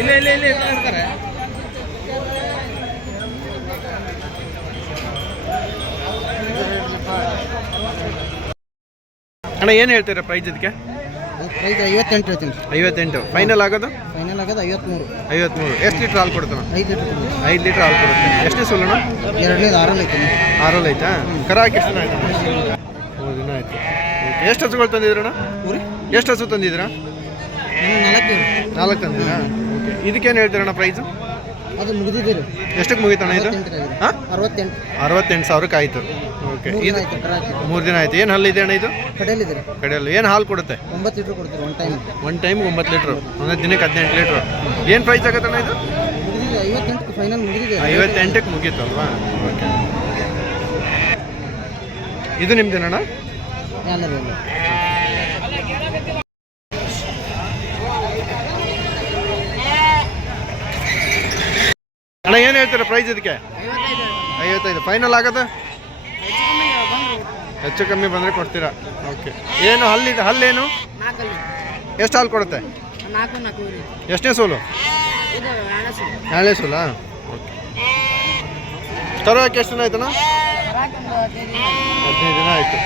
ಇಲ್ಲ ಇಲ್ಲ ಇಲ್ಲ ಇರ್ತಾರೆ. ಅಣ್ಣ ಏನು ಹೇಳ್ತೀರಾ ಪ್ರೈಸ್ ಇದಕ್ಕೆ? ಪ್ರೈಸ್ 58 ಹೇಳ್ತೀನಿ. 58. ಫೈನಲ್ ಆಗೋದು? ಫೈನಲ್ ಆಗೋದು 53. 53. ಎಷ್ಟು ಲೀಟ್ರ್ ಹಾಲು ಕೊಡ್ತಾನೆ? 5 ಲೀಟ್ರ್ ಕೊಡ್ತೀವಿ. 5 ಲೀಟ್ರ್ ಹಾಲು ಕೊಡುತ್ತೆ. ಎಷ್ಟೇ ಸೋಲಣ್ಣ? ಎರಡನೇದು 6 ಐತೆ. 6 ಆಯ್ತಾ? ಕರ ಹಾಕಿ ಎಷ್ಟು ದಿನ ಆಯ್ತು? 3 ದಿನ ಆಯ್ತು. ಓಕೆ. ಎಷ್ಟು ಹಸುಗಳು ತಂದಿದ್ರಣ್ಣ? ಎಷ್ಟು ಹಸು ತಂದಿದ್ದೀರಾ? 4 ತಂದಿದ್ದೀರಾ? ಓಕೆ. ಇದಕ್ಕೇನು ಹೇಳ್ತೀರಣ್ಣ ಪ್ರೈಸು? ಅದು ಮುಗಿದಿದ್ದೀರಿ. ಎಷ್ಟಕ್ಕೆ ಮುಗಿತಣ್ಣ ಇದು? ಹಾಂ, 68,000 ಆಯಿತು. ಓಕೆ. ಇದು 3 ದಿನ ಆಯಿತು. ಏನು ಹಲ್ಲಿದೆ ಅಣ್ಣ ಇದು? ಕಡೆಯಲ್ಲಿದ್ದೀರಿ. ಕಡೆಯಲ್ಲಿ ಏನು ಹಾಲು ಕೊಡುತ್ತೆ? 9 ಲೀಟ್ರ್ ಕೊಡ್ತೀರಿ ಒನ್ ಟೈಮ್ 9 ಲೀಟ್ರು. ಅಂದರೆ ದಿನಕ್ಕೆ 18 ಲೀಟ್ರು. ಏನು ಪ್ರೈಸ್ ಆಗುತ್ತಣ್ಣ ಇದು? ಮುಗಿದಿದೆ 58 ಫೈನಲ್ ಮುಗಿದಿದೆ. 58ಕ್ಕೆ ಮುಗೀತು ಅಲ್ವಾ? ಓಕೆ. ಇದು ನಿಮ್ದೇನಣ್ಣ? ಎಲ್ಲರೂ ಅಣ್ಣ ಏನು ಹೇಳ್ತೀರಾ ಪ್ರೈಸ್ ಇದಕ್ಕೆ? 55. ಫೈನಲ್ ಆಗೋದು? ಹೆಚ್ಚು ಕಮ್ಮಿ ಬಂದರೆ ಕೊಡ್ತೀರಾ? ಓಕೆ. ಏನು ಹಲ್ಲಿದೆ? ಹಲ್ಲೇನು? ಎಷ್ಟು ಹಾಲು ಕೊಡುತ್ತೆ? ಎಷ್ಟನೇ ಸೋಲು? 2ನೇ ಸೋಲಾ? ಓಕೆ. ತರೋಕೆ ಎಷ್ಟು ದಿನ ಆಯ್ತಣ್ಣ? 15 ದಿನ ಆಯಿತು.